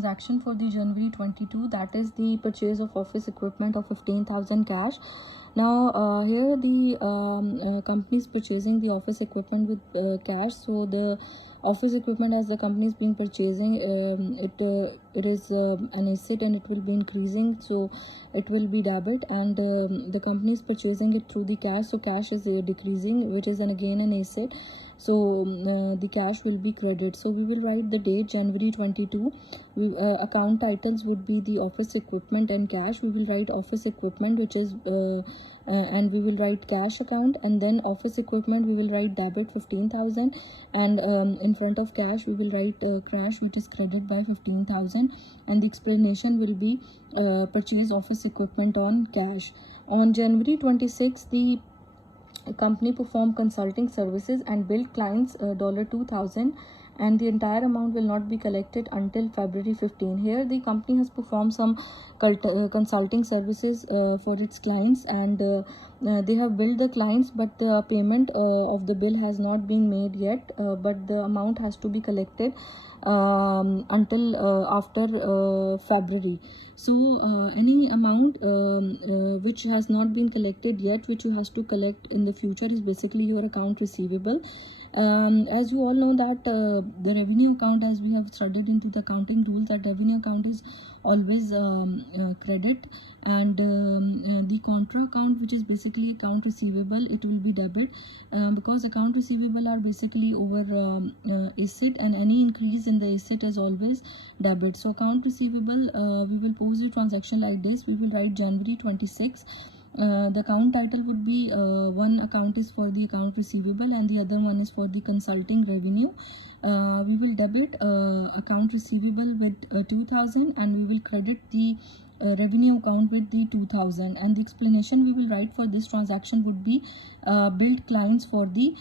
transaction for the January 22, that is the purchase of office equipment of 15,000 cash. Now here the company is purchasing the office equipment with cash. So the office equipment as the company is being purchasing, it is an asset and it will be increasing, so it will be debit, and the company is purchasing it through the cash, so cash is decreasing, which is again an asset. So the cash will be credit. So we will write the date January 22. Account titles would be the office equipment and cash. We will write office equipment, which is and we will write cash account, and then office equipment we will write debit 15,000, and in front of cash we will write cash, which is credit by 15,000, and the explanation will be purchase office equipment on cash. On January 26, the company performed consulting services and billed clients $2,000, and the entire amount will not be collected until February 15. Here the company has performed some consulting services for its clients, and they have billed the clients, but the payment of the bill has not been made yet, but the amount has to be collected until after February. So any amount which has not been collected yet, which you has to collect in the future, is basically your account receivable. As you all know that the revenue account, as we have studied into the accounting rules, that revenue account is always credit, and the contra account, which is basically account receivable, it will be debit, because account receivable are basically over asset, and any increase in the asset is always debit. So account receivable, we will pose the transaction like this. We will write January 26. The account title would be one account is for the account receivable and the other one is for the consulting revenue. We will debit account receivable with 2,000, and we will credit the revenue account with the 2,000, and the explanation we will write for this transaction would be billed clients for the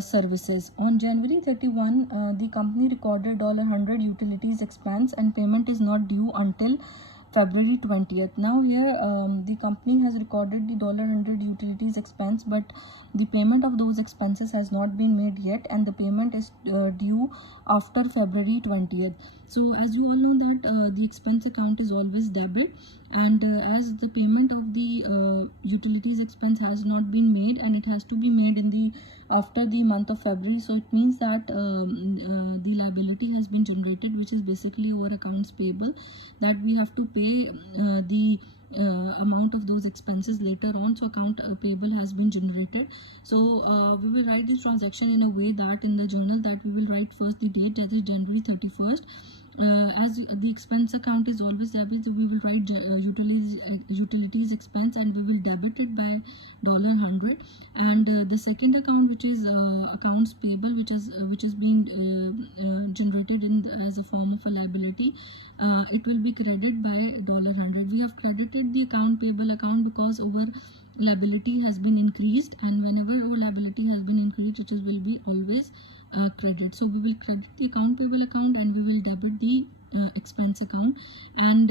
services. On January 31, the company recorded $100 utilities expense, and payment is not due until February 20th. Now here the company has recorded the $100 utilities expense, but the payment of those expenses has not been made yet, and the payment is due after February 20th. So as you all know that the expense account is always debit, and as the payment of the utilities expense has not been made, and it has to be made in the after the month of February, so it means that the liability has been generated, which is basically our accounts payable, that we have to pay the amount of those expenses later on. So account payable has been generated. So we will write this transaction in a way that in the journal that we will write first the date, that is January 31st. As the expense account is always debit, so we will write utilities expense, and we will debit it by $100. And the second account, which is accounts payable, which is being generated as a form of a liability, it will be credited by $100. We have credited the account payable account because our liability has been increased, and whenever our liability has been increased, it will be always credit. So we will credit the account payable account, and we will debit the expense account. And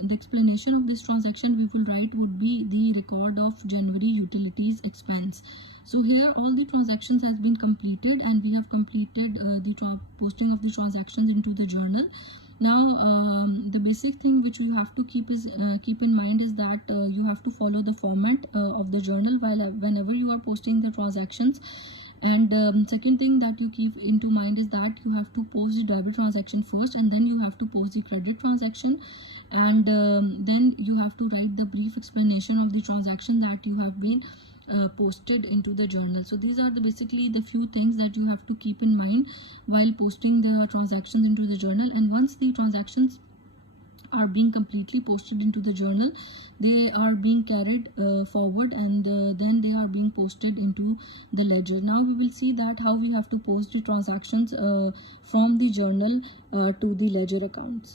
the explanation of this transaction we will write would be the record of January utilities expense. So here all the transactions has been completed, and we have completed the posting of the transactions into the journal. Now the basic thing which you have to keep in mind is that you have to follow the format of the journal whenever you are posting the transactions. And second thing that you keep into mind is that you have to post the debit transaction first, and then you have to post the credit transaction, and then you have to write the brief explanation of the transaction that you have been posted into the journal. So these are basically the few things that you have to keep in mind while posting the transactions into the journal. And once the transactions are being completely posted into the journal, they are being carried forward, and then they are being posted into the ledger. Now we will see that how we have to post the transactions from the journal to the ledger accounts.